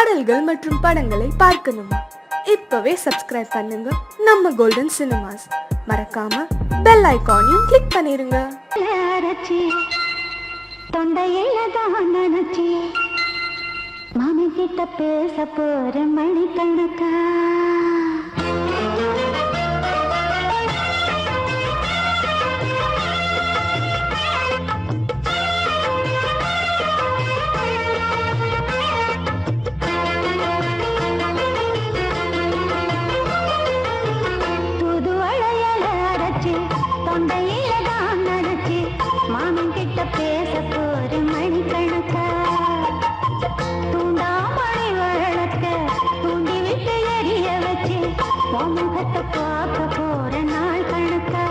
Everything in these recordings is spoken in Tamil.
பாடல்கள் மற்றும் படங்களை பார்க்கணுமா? இப்பவே சப்ஸ்கிரைப் பண்ணுங்க நம்ம கோல்டன் சினிமாஸ். மறக்காம பெல் ஐகானையும் கிளிக் பண்ணிருங்க. மாமி கிட்ட பேச போற மணிக்கணக்கா பேச போற மணிக்கணக்கா தூண்டாமணி வழக்க தூண்டி விட்டு எரிய வச்சு முகத்தை பார்க்க போற நாள் கணக்கா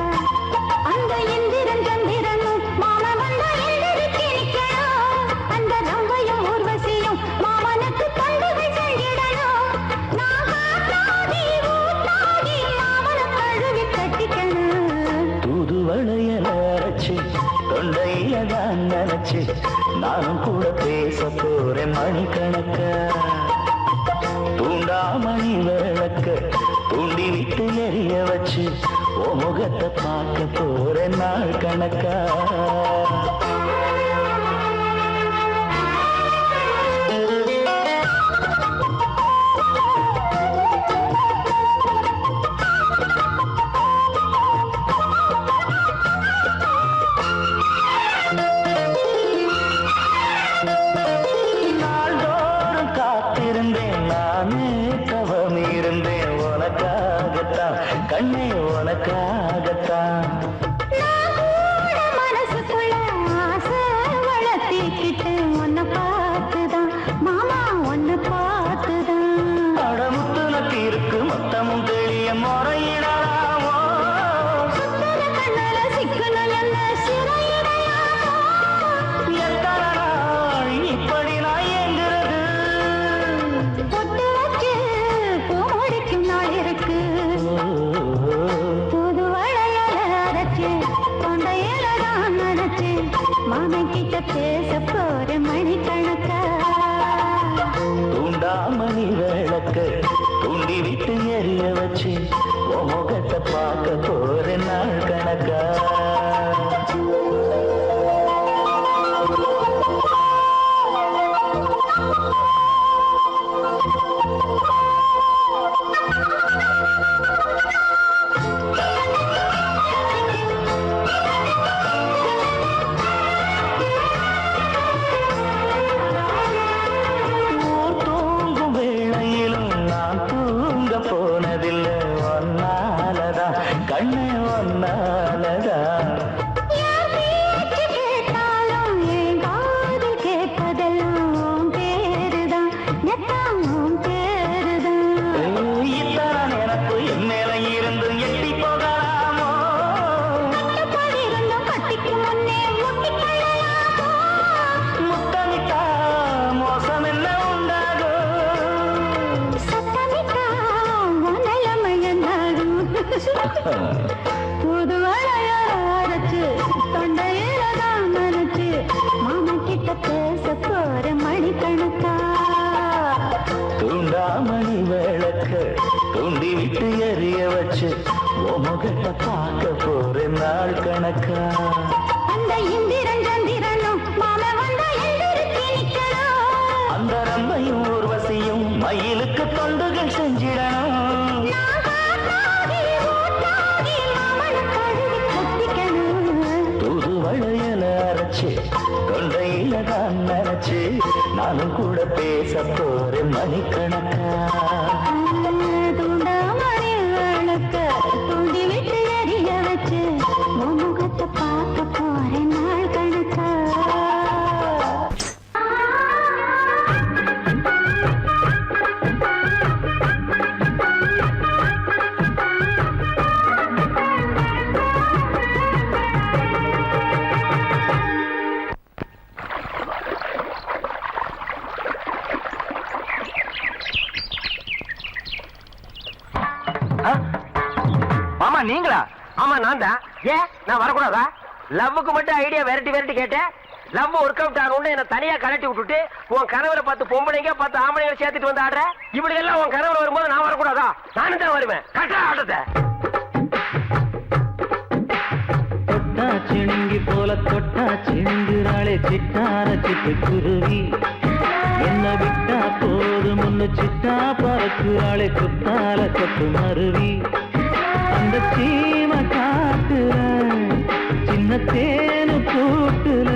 அந்த இந்திரன் சந்திரனும் மாமா வந்த நிற்கணும் அந்த ரம்பையும் ஊர்வசியும் மாமனுக்கு கண்டுகள் செஞ்சிடணும் நான் காத்தாடி ஊத்தாடி மாமனை கழுவி கட்டிக்கணும் தூதுவளையல அரைச்சு தொண்டையில தான் நினைச்சு நானும் கூட பேச போறேன் மணிக்கணக்க தூண்டாமணி விளக்க தூண்டி விட்டு எரிய வச்சு ஓ முகத்தை பார்க்க போறேன் நாள் கணக்கா கண்ணே உனக்காகத்தான் மனசுக்குள்ள ஆசை வளர்த்திக்கிட்டு உன்னை பார்த்துதான் மாமா உன்னை பார்த்துதான் அடமுத்து நக்கு இருக்கு மொத்தமும் தெளிய முறையிடலாமோ கண்ணால சிக்கணும் என்ன சிறையிடையாமோ எத்தனை நாள் இப்படி நான் எங்கிறது பொட்டு வச்சு பூ முடிக்கும் நாள் இருக்கு மாமன் கிட்ட பேச போற மணிக்கணக்கா தூண்டாமணி விளக்க தூண்டி விட்டு எரிய வச்சு முகத்தை பார்க்க போற நாள் கணக்கா போனதில்லை ஒன்னாலதான் கண்ணு ஒன்னாலதான் கேட்டாலும் என் காது கேட்பதெல்லாம் பேருதான் நெத்தாமும் பேருதான் இத்தான் எனக்கு என் மேல இருந்து எட்டி போகலாமோ கட்டப்படி இருந்தும் கட்டிக்கு முன்னே முட்டிக்கொள்ளலாமோ முத்தமிட்டா மோசம் என்ன புது வளையச்சு தொண்டையில தான் மறைச்சு மாமா கிட்ட பேச போற மணிக்கணக்கா தூண்டாமணி விளக்க தூண்டி விட்டு எரிய வச்சு முகத்தை பார்க்க போற நாள் கணக்கா அந்த இந்திரன் சந்திரனும் மாமா வந்த எந்திரிச்சு நிக்கணும் அந்த ரம்பையும் ஊர்வசியும் மயிலுக்கு தொண்டுகள் செஞ்சிடணும் தூதுவளையல அரைச்சு தொண்டையில தான் நினைச்சு நானும் கூட பேச போறேன் மணிக்கணக்கா தூண்டாமணி விளக்க தூண்டி விட்டு எரிய வச்சு முகத்தை பார்க்க போறேன் நாள் கணக்கா மாமா நீங்களா? ஆமா நான் தான். ஏன் நான் வரக்கூடாதா? லவ்வுக்கு மட்டும் ஐடியா விரட்டி விரட்டி கேட்டேன். லவ் ஒர்க் அவுட் ஆகணும்னு என்ன தனியா கலட்டி விட்டுட்டு உன் கனவுல பார்த்து பொம்பளைங்க பார்த்து ஆம்பளைங்க சேர்த்துட்டு வந்து ஆடுற. இப்படி எல்லாம் உன் கனவுல வரும்போது நான் வரக்கூடாதா? நானும் தான் வருவேன். கட்டா ஆட்டத்தை தொட்டா சிணுங்கி போல தொட்டா சிணுங்குறாளே சிட்டார சிட்டு குருவி. என்ன விட்டா போதும் முன்னு சிட்டா பறக்குறாளே குத்தால கொட்டு மருவி. அந்த சீம காட்டுல சின்ன தேனு கூட்டுல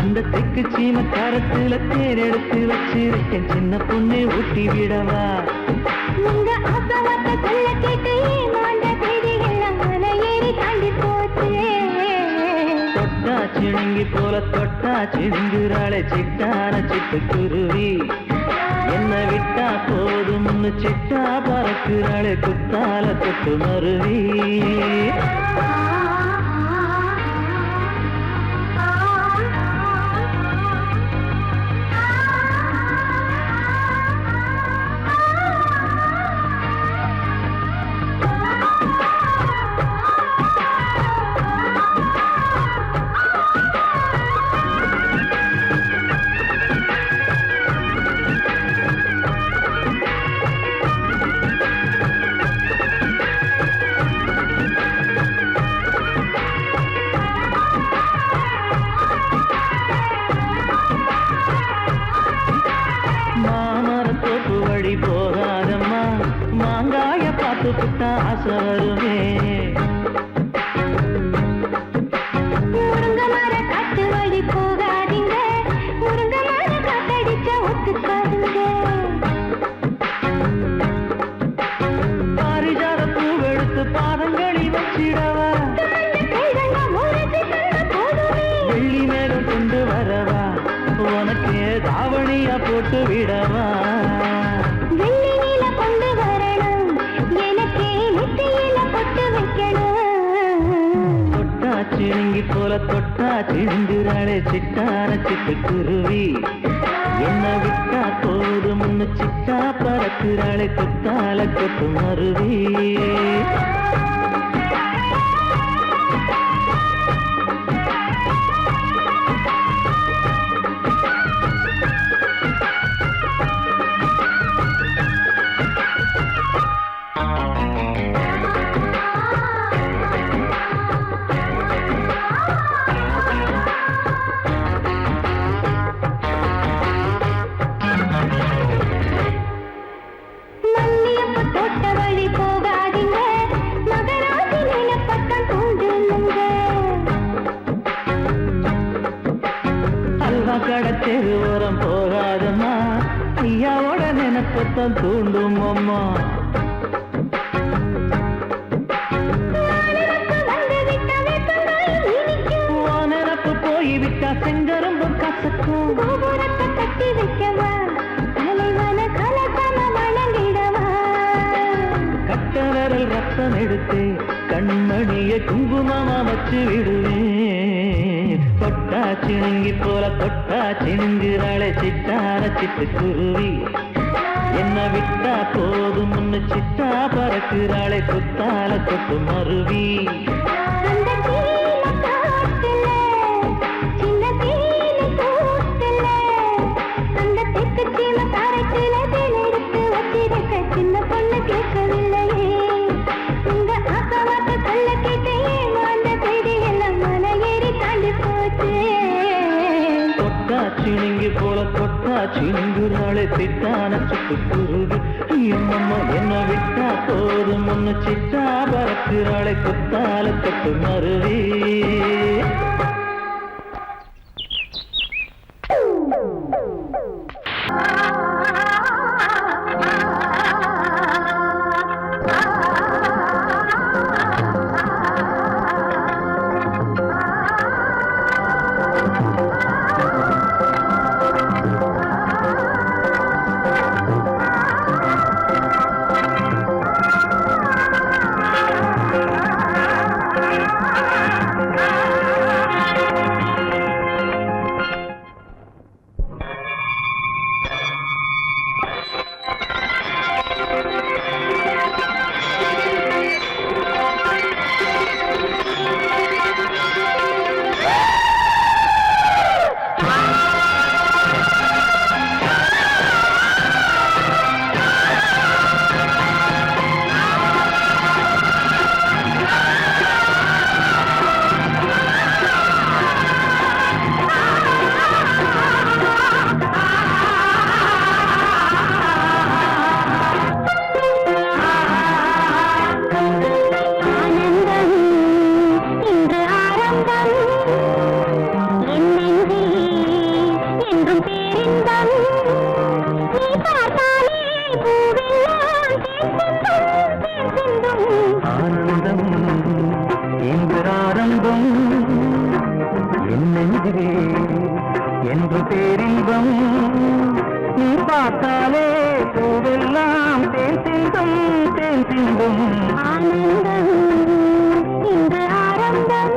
அந்த தெக்கு சீம கரத்துல தேர் எடுத்து வச்சிருக்கேன் சின்ன பொண்ணு ஊட்டி விடவா. உங்க ஆசவாத்த சொல்ல கேட்டு ஏமாந்த தேதி எல்லாம் மலை ஏறி தாண்டி போச்சு. தொட்டா சிணுங்கி போல தொட்டா சிணுங்குறாளே சிட்டான சிட்டு குருவி. என்ன விட்டா போதும் முன்னு சிட்டா பறக்குறாளே குத்தால கொட்டு மருவி. மாமரத்தோப்பு வழி போகாதம்மா மாங்காய பார்த்து புட்டா ஆசை வருமே. முருங்க மர காட்டு வழி போகாதீங்க, முருங்க மர காத்தடிச்ச ஒத்துக்காதுங்க. பாரிஜாத பூவெடுத்து பாதங்களில் வச்சிடவா. வெள்ளி மேகம் கொண்டு வரவா உனக்கு தாவணியா போட்டு விடவா. வெள்ளி நீல கொண்டு வரணும் எனக்கு நெத்தியில பொட்டு வைக்கணும். தொட்டா சிணுங்கி போல தொட்டா சிணுங்குறாளே சிட்டான சிட்டு குருவி. என்ன விட்டா போதும் முன்னு சிட்டா பறக்குறாளே குத்தால கொட்டு மருவி. மல்லியப்ப தோட்ட வழி போகாதீங்க, மகராசி நிலப்பட்டம் தூண்டுங்க. அல்வா கடை தெருவோரம் போகாதம்மா ஐயாவோட நினைப்பத்தான் தூண்டும் அம்மா. நினப்பு போய்விட்டா செங்கரும்பும் கசக்கும். கோபுரத்தை கட்டி வைக்கவா, தலைவன கலசம வணங்கிடவா. கட்ட விரல் ரத்தம் எடுத்து கண்மணிய குங்குமமா வச்சு விடுவேன். தொட்டா சிணுங்கி போல தொட்டா சிணுங்குறாளே சிட்டான சிட்டு குருவி. என்ன விட்டா போதும் முன்னு சிட்டா பறக்குறாளே குத்தால கொட்டு மருவி. அந்த சீல காட்டுல சின்ன தேனி கூட்டுல அந்த தெக்கு சீம கரைச்சுல தேன் எடுத்து வச்சிருக்க சின்ன பொண்ணு கேட்கவில்லையே. உங்க ஆசவாத்த சொல்ல கேட்டு ஏமாந்த தேதி எல்லாம் மலை ஏறி தாண்டி போச்சு. தொட்டா சிணுங்கி போல தொட்டா சிணுங்குறாளே சிட்டான சிட்டு குருவி. எம்மம்மா என்ன விட்டா போதும் முன்னு சிட்டா பறக்குறாளே குத்தால கொட்டு மருவி. பார்த்தாலே பூவெல்லாம் தேன் சிந்தும் தேன் சிந்தும் ஆனந்தம் இன்று ஆரம்பம்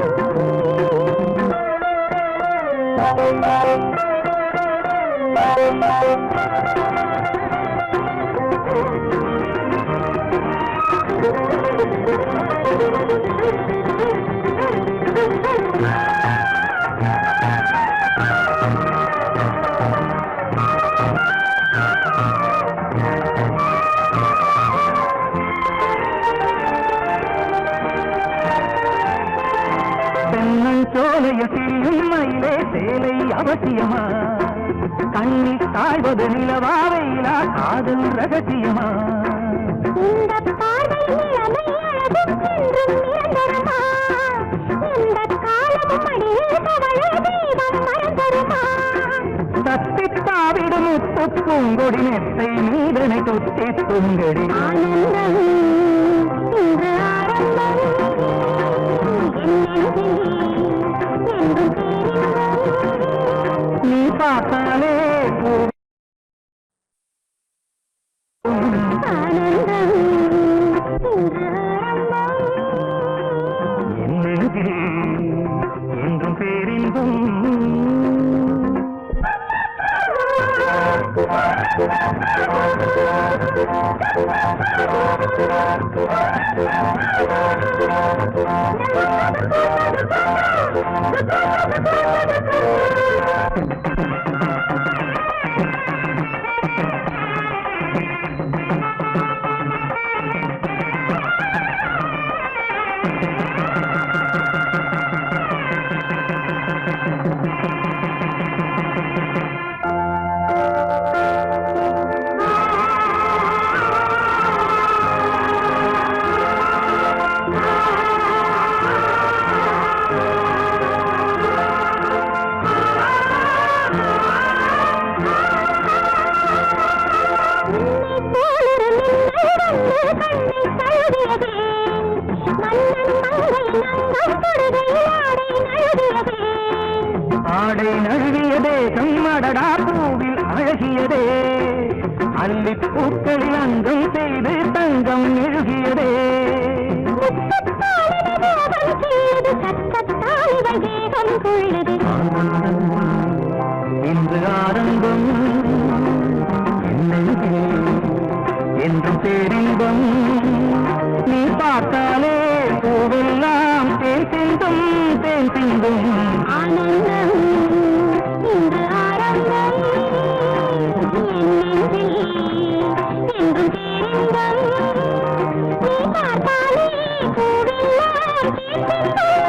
சோலையில் திரியும் மயிலே சேலை அவசியமா கண்ணில் தாழ்வது நிலவா வெயிலா காதல் ரகசியமா இந்த பாடல் இளமை அழகும் என்றும் நிரந்தரமா இந்த காலமும் அடியில் கவலை தெய்வம் மறந்தருமா தத்தித்தாவிடும் முத்து பூங்கொடி நெத்தை நீதனை தொத்தி துங்கடி ஆனந்தம் இன்று ஆரம்பம் நீ பார்த்தாலே ஆனந்தம் இன்று ஆரம்பம் என்னெழுதில் என்றும் பேரின்பம் ஆடை நழுவியதே கம்மடடா பூவில் அழகியதே அல்லிப்பூக்களில் அங்கம் செய்து தங்கம் எழுகியதே இன்று ஆரம்பம் என்றும் பேரின்பம் நீ பார்த்தாலே பூவெல்லாம் தேன் சிந்தும் தேன் சிந்தும் ஆனந்தம் இன்று ஆரம்பம் என்றும் பேரின்பம் நீ பார்த்தாலே பூவெல்லாம் தேன் சிந்தும்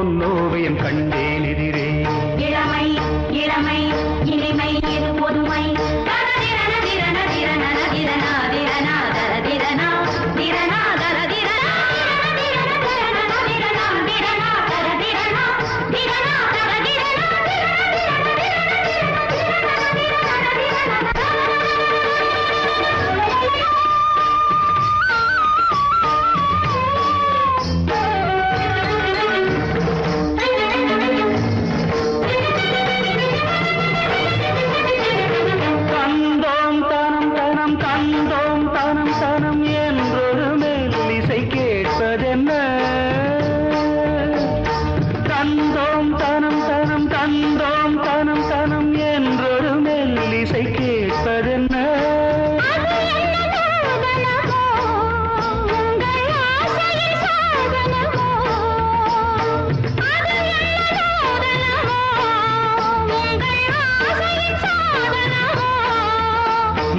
பொன்னோவியம் கண்டேன் எதிரே. இளமை இளமை இனிமை இது பொதுமை தரதிரன திரன திரன திரனா திரனா தரதிரனா திரனா தரதிரனா திரனா திரனா திரனா தரதிரனா திரனா தரதிரனா கண்டோம் தனம் தனம் கண்டோம் தனம் தனம் என்றொரு மெல்லிசை கேட்பதென்ன. கண்டோம் தனம் தனம் கண்டோம் தனம் தனம் என்றொரு மெல்லிசை கேட்பதென்ன.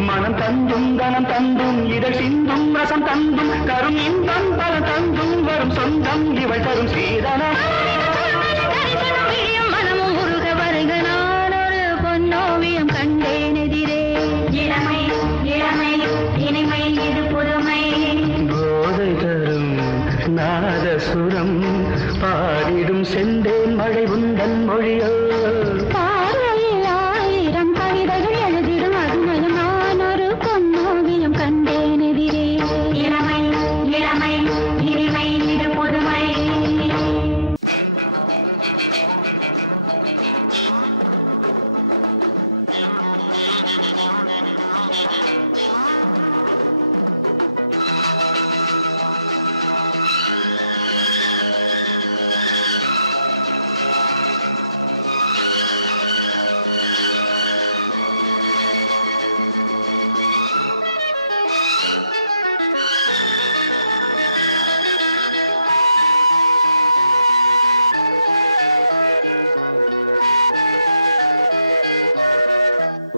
மனம் தந்தும் கனம் தந்தும் இதழ் சிந்தும் ரசம் தந்தும் கரும் இன்பம் பல தந்தும் வரும் சொந்தம் இவள் தரும் சீதனம். மனமும் முருக வருக நான் ஒரு பொன்னோவியம் கண்டேன் எதிரே. இளமை இளமை இனிமை இது புதுமை போதை தரும் நாதசுரம் பாடிடும் செந்தேன் மழை உந்தன் மொழியோ. பார்வையில் ஆயிரம் கவிதைகள் எழுதிடும் அதுமயம் நான் ஒரு பொன்னோவியம் கண்டேன் எதிரே. இளமை இளமை இனிமை இது புதுமை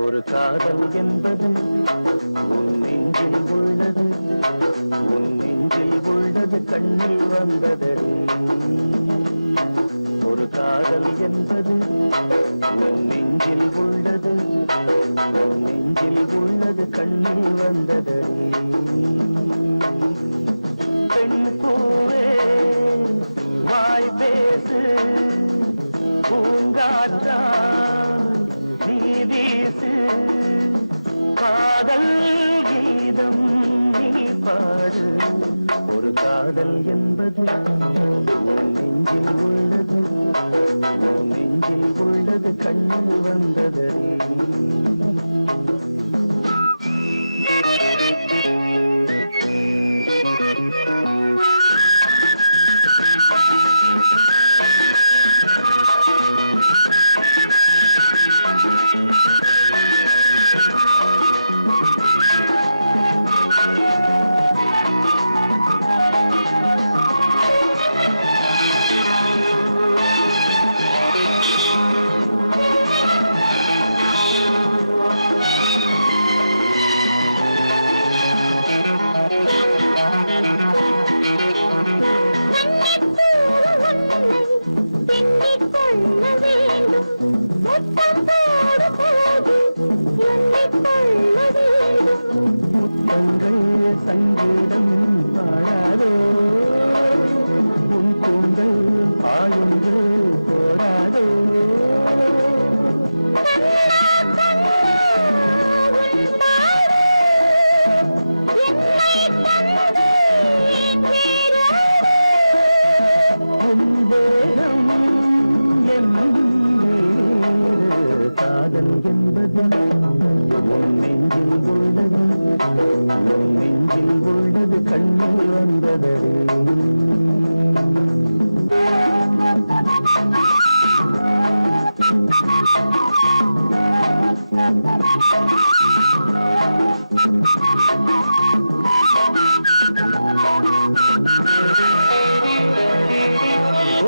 ஒரு காதல் என்பது உன் நெஞ்சில் உள்ளது, உன் நெஞ்சில் உள்ளது கண்ணில் வந்தது. ஒரு காதல் என்பது உன் நெஞ்சில் உள்ளது, உன் நெஞ்சில் உள்ளது கண்ணில் வந்தது. பெண் பூவே வாய் பேசு பூங்காற்றா நீ வீசு காதல் கீதம் நீ பாடு. ஒரு காதல் என்பது உன் நெஞ்சில் உள்ளது, உன் நெஞ்சில் உள்ளது கண்ணில் வந்தது.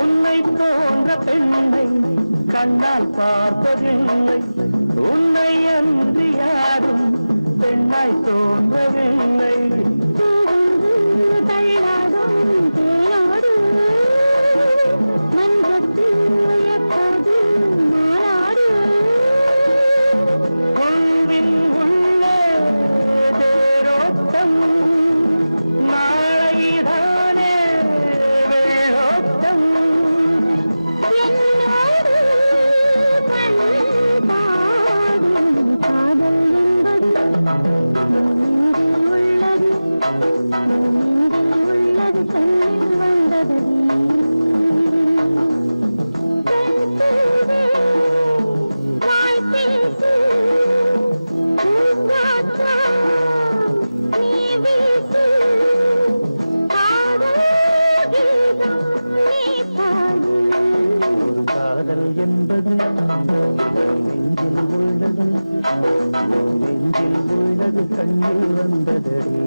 உன்னை போன்ற பெண்ணை கண்ணால் பார்ப்பதில்லை, உன்னை அன்றி யாரும் பெண்ணாய் தோன்றவில்லை. தள்ளாடும் தேனோடு நன்றாய் நெஞ்சில் உள்ளது கண்ணில் வந்ததடி